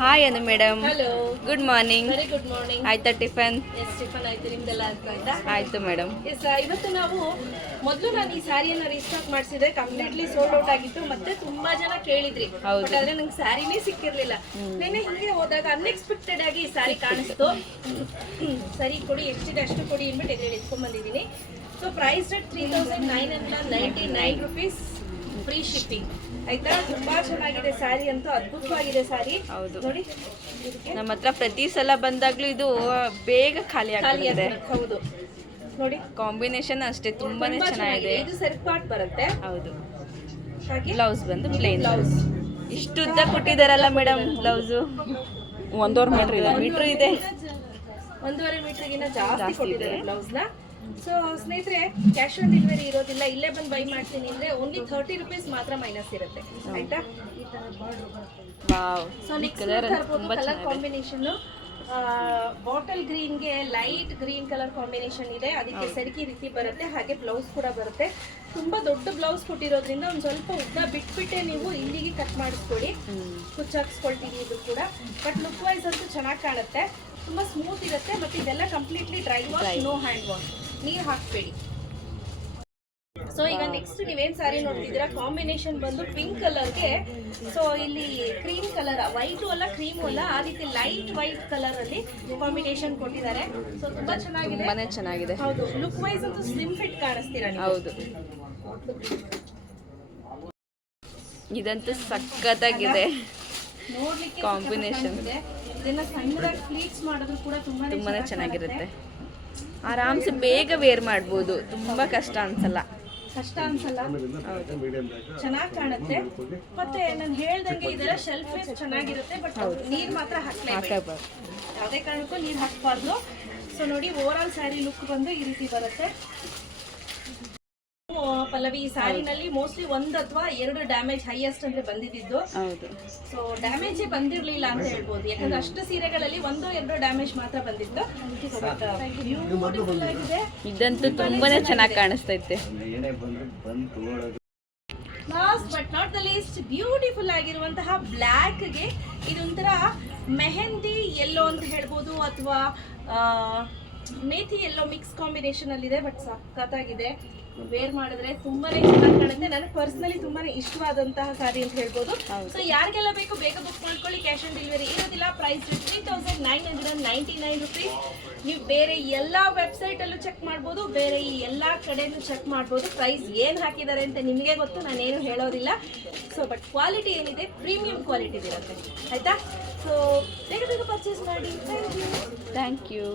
Hi Anu madam hello good morning very good morning ಆಯ್ತಾ tiffin? Yes tiffin ಆಯ್ತು. ನಿಮ್ದೆಲ್ಲ ಆಯ್ತಾ? ಆಯ್ತು? ಮೇಡಮ್ ಎಸ್ ಇವತ್ತು ನಾವು ಮೊದಲು ನಾನು ಈ ಸ್ಯಾರಿಯನ್ನ ರೀಸ್ಟಾಕ್ ಮಾಡಿಸಿದ್ರೆ ಕಂಪ್ಲೀಟ್ಲಿ ಸೋಲ್ಡ್ ಔಟ್ ಆಗಿತ್ತು. ಮತ್ತೆ ತುಂಬಾ ಜನ ಕೇಳಿದ್ರಿ. ಹೌದು. ಬಟ್ ಆದ್ರೆ ನಂಗೆ ಸ್ಯಾರಿನೇ ಸಿಕ್ಕಿರ್ಲಿಲ್ಲ. ನೆನ್ನೆ ಹಿಂಗೆ ಹೋದಾಗ ಅನ್ಎಕ್ಸ್ಪೆಕ್ಟೆಡ್ ಆಗಿ ಈ ಸ್ಯಾರಿ ಕಾಣಿಸ್ತು. ಸರಿ ಕೊಡಿ. ಎಷ್ಟಿದೆ ಅಷ್ಟು ಕೊಡಿ ಅಂದ್ಬಿಟ್ಟು ಎದುರು ಎತ್ಕೊಂಡ್ ಬಂದಿದ್ದೀನಿ. So price rate three thousand nine hundred ninety nine rupees free shipping ಆಯ್ತಾ? ತುಂಬಾ ಚೆನ್ನಾಗಿದೆ ಸ್ಯಾರಿ ಅಂತೂ ಅದ್ಭುತವಾಗಿದೆ ಸ್ಯಾರಿ. ಹೌದು. ನೋಡಿ. ನಮ್ಮ ಹತ್ರ ಪ್ರತಿ ಸಲ ಬಂದಾಗ್ಲೂ ಇದು ಬೇಗ ಖಾಲಿ ಆಗಿದೆ. ಹೌದು. ನೋಡಿ. ಕಾಂಬಿನೇಷನ್ ಅಷ್ಟೇ ತುಂಬಾನೇ ತುಂಬಾ ಚೆನ್ನಾಗಿದೆ. ಇದು ಸೆಲ್ಫ್ ಪಾರ್ಟ್ ಬರುತ್ತೆ. ಹೌದು. ಹಾಗೆ ಬ್ಲೌಸ್ ಬಂದು ಪ್ಲೇನ್ ಬ್ಲೌಸ್ ಇಷ್ಟು ಉದ್ದ ಕೊಟ್ಟಿದಾರಲ್ಲ ಮೇಡಮ್ ಬ್ಲೌಸು ಒಂದೂವರೆ ಮೀಟರ್ ಇದೆ. ಮೀಟ್ರ್ ಇದೆ. ಒಂದೂವರೆ ಮೀಟರ್ ಜಾಸ್ತಿ ಜಾಸ್ತಿ ಕೊಟ್ಟಿದ್ದಾರೆ ಇದೆ. ಸೊ ಸ್ನೇಹಿತರೆ ಕ್ಯಾಶ್ ಆನ್ ಡೆಲಿವರಿ ಇರೋದಿಲ್ಲ ಇಲ್ಲೇ ಬಂದು ಬೈ ಮಾಡ್ತೀನಿ ಅಂದ್ರೆ ಓನ್ಲಿ ತರ್ಟಿ ರುಪೀಸ್ ಮಾತ್ರ ಮೈನಸ್ ಇರುತ್ತೆ. ಆಯ್ತಾ? ಸೊ ನೆಕ್ಸ್ಟ್ ಕಲರ್ ತುಂಬಾ ಕಲರ್ ಚೆನ್ನಾಗಿದೆ. ಕಾಂಬಿನೇಷನ್ ಬಾಟಲ್ ಗ್ರೀನ್ಗೆ ಲೈಟ್ ಗ್ರೀನ್ ಕಲರ್ ಕಾಂಬಿನೇಷನ್ ಇದೆ. ಅದಕ್ಕೆ ಸೆರಕಿ ರೀತಿ ಬರುತ್ತೆ ಹಾಗೆ ಬ್ಲೌಸ್ ಕೂಡ ಬರುತ್ತೆ. ತುಂಬಾ ದೊಡ್ಡ ಬ್ಲೌಸ್ ಕೊಟ್ಟಿರೋದ್ರಿಂದ ಒಂದು ಸ್ವಲ್ಪ ಉದ್ದ ಬಿಟ್ಬಿಟ್ಟೆ ನೀವು ಇಲ್ಲಿಗೆ ಕಟ್ ಮಾಡಿಸ್ಕೊಳ್ಳಿ. ಕುಚ್ಚಾಕ್ಸ್ಕೊಳ್ತೀವಿ ಇದು ಕೂಡ. ಬಟ್ ಲುಕ್ ವೈಸ್ ಅಂತೂ ಚೆನ್ನಾಗಿ ಕಾಣುತ್ತೆ. ತುಂಬಾ ಸ್ಮೂತ್ ಇರುತ್ತೆ ಮತ್ತೆ ಇದೆಲ್ಲ completely dry wash no hand wash ನೀರು ಹಾಕ್ಬೇಡಿ. ಸೊ ಈಗ ನೆಕ್ಸ್ಟ್ ನೀವೇನ್ ಸಾರಿ ನೋಡ್ತಿದ್ದೀರಾ? ಕಾಂಬಿನೇಷನ್ ಬಂದು ಪಿಂಕ್ ಕಲರ್ಗೆ ಸೊ ಇಲ್ಲಿ ಕ್ರೀಮ್ ಕಲರ್ ವೈಟು ಅಲ್ಲ ಕ್ರೀಮು ಅಲ್ಲ ಆ ರೀತಿ ಲೈಟ್ ವೈಟ್ ಕಲರ್ ಅಲ್ಲಿ ಕಾಂಬಿನೇಷನ್ ಕೊಟ್ಟಿದ್ದಾರೆ. ಸೊ ತುಂಬಾ ಚೆನ್ನಾಗಿದೆ. ಮನೆ ಚೆನ್ನಾಗಿದೆ. ಹೌದು. ಲುಕ್ ವೈಸ್ ಅಂತೂ ಸ್ಲಿಮ್ ಫಿಟ್ ಕಾಣಿಸ್ತೀರಾ ಹೌದು. ಇದಂತೂ ಸಖತ್ತಾಗಿದೆ. ಕಾಂಬಿನೇಷನ್. ಇದೆ ಇದನ್ನ ಸಣ್ಣದಾಗಿ ಪ್ಲೀಟ್ಸ್ ಮಾಡಿದ್ರು ಕೂಡ ತುಂಬಾ ತುಂಬಾನೇ ಚೆನ್ನಾಗಿರುತ್ತೆ. ಆರಾಮ್ಸೆ ಬೇಗ ವೇರ್ ಮಾಡ್ಬೋದು. ತುಂಬಾ ಕಷ್ಟ ಅನ್ಸಲ್ಲ. ಕಷ್ಟ ಅನ್ಸಲ್ಲ? ಚೆನ್ನಾಗಿ ಕಾಣುತ್ತೆ. ಮತ್ತೆ ನಾನು ಹೇಳ್ದಂಗೆ ಇದೆಲ್ಲ ಶೆಲ್ಫ್ ಚೆನ್ನಾಗಿರುತ್ತೆ ಬಟ್ ನೀರ್ ಮಾತ್ರ ಹಾಕ್ಲೇಬೇಕು. ಯಾವುದೇ ಕಾರಣಕ್ಕೂ ನೀರು ಹಾಕಬಾರ್ದು. ಸೊ ನೋಡಿ ಓವರ್ ಆಲ್ ಸ್ಯಾರಿ ಲುಕ್ ಬಂದು ಈ ರೀತಿ ಬರುತ್ತೆ. ಪಲ್ಲವಿ ಈ ಸಾರಿನಲ್ಲಿ ಮೋಸ್ಟ್ಲಿ ಒಂದ್ ಅಥವಾ ಎರಡು ಡ್ಯಾಮೇಜ್ ಹೈಯೆಸ್ಟ್ ಅಂದ್ರೆ ಬಂದಿದ್ದು. ಹೌದು. ಸೊ ಡ್ಯಾಮೇಜ್ ಬಂದಿರ್ಲಿಲ್ಲ ಅಂತ ಹೇಳ್ಬೋದು. ಯಾಕಂದ್ರೆ ಅಷ್ಟು ಸೀರೆಗಳಲ್ಲಿ ಒಂದು ಎರಡು ಡ್ಯಾಮೇಜ್ ಮಾತ್ರ ಬಂದಿತ್ತು. ಬ್ಯೂಟಿಫುಲ್ ಆಗಿದೆ. ಇದಂತೂ ತುಂಬಾನೇ ಚೆನ್ನಾಗಿ ಕಾಣಿಸ್ತೈತೆ last but not the least beautiful ಆಗಿರುವಂತಹ ಬ್ಲ್ಯಾಕ್ಗೆ ಇದೊಂಥರ ಮೆಹಂದಿ ಎಲ್ಲೋ ಅಂತ ಹೇಳ್ಬೋದು ಅಥವಾ ಮೇಥಿ ಎಲ್ಲೋ ಮಿಕ್ಸ್ ಕಾಂಬಿನೇಷನ್ ಅಲ್ಲಿ ಇದೆ ಬಟ್ ಸಖತ್ತಾಗಿದೆ ವೇರ್ ಮಾಡಿದ್ರೆ ತುಂಬಾನೇ ಚೆನ್ನಾಗಿ ಕಾಣುತ್ತೆ. ನನಗೆ ಪರ್ಸನಲಿ ತುಂಬಾನೇ ಇಷ್ಟವಾದಂತಹ ಸಾರಿ ಅಂತ ಹೇಳ್ಬೋದು. ಸೊ ಯಾರಿಗೆಲ್ಲ ಬೇಕು ಬೇಗ ಬುಕ್ ಮಾಡ್ಕೊಳ್ಳಿ. ಕ್ಯಾಶ್ ಆನ್ ಡೆಲಿವರಿ ಇರೋದಿಲ್ಲ. Price three thousand nine hundred and ninety nine rupees ನೀವು ಬೇರೆ ಎಲ್ಲ ವೆಬ್ಸೈಟ್ ಅಲ್ಲೂ ಚೆಕ್ ಮಾಡ್ಬೋದು. ಬೇರೆ ಈ ಎಲ್ಲ ಕಡೆನೂ ಚೆಕ್ ಮಾಡ್ಬೋದು. ಪ್ರೈಸ್ ಏನು ಹಾಕಿದ್ದಾರೆ ಅಂತ ನಿಮಗೆ ಗೊತ್ತು. ನಾನೇನು ಹೇಳೋದಿಲ್ಲ. ಸೊ ಬಟ್ ಕ್ವಾಲಿಟಿ ಏನಿದೆ? ಪ್ರೀಮಿಯಂ ಕ್ವಾಲಿಟಿ ಇರುತ್ತೆ. ಆಯ್ತಾ? ಸೊ ಬೇಗ ಬೇಗ ಪರ್ಚೇಸ್ ಮಾಡಿ. Thank you thank you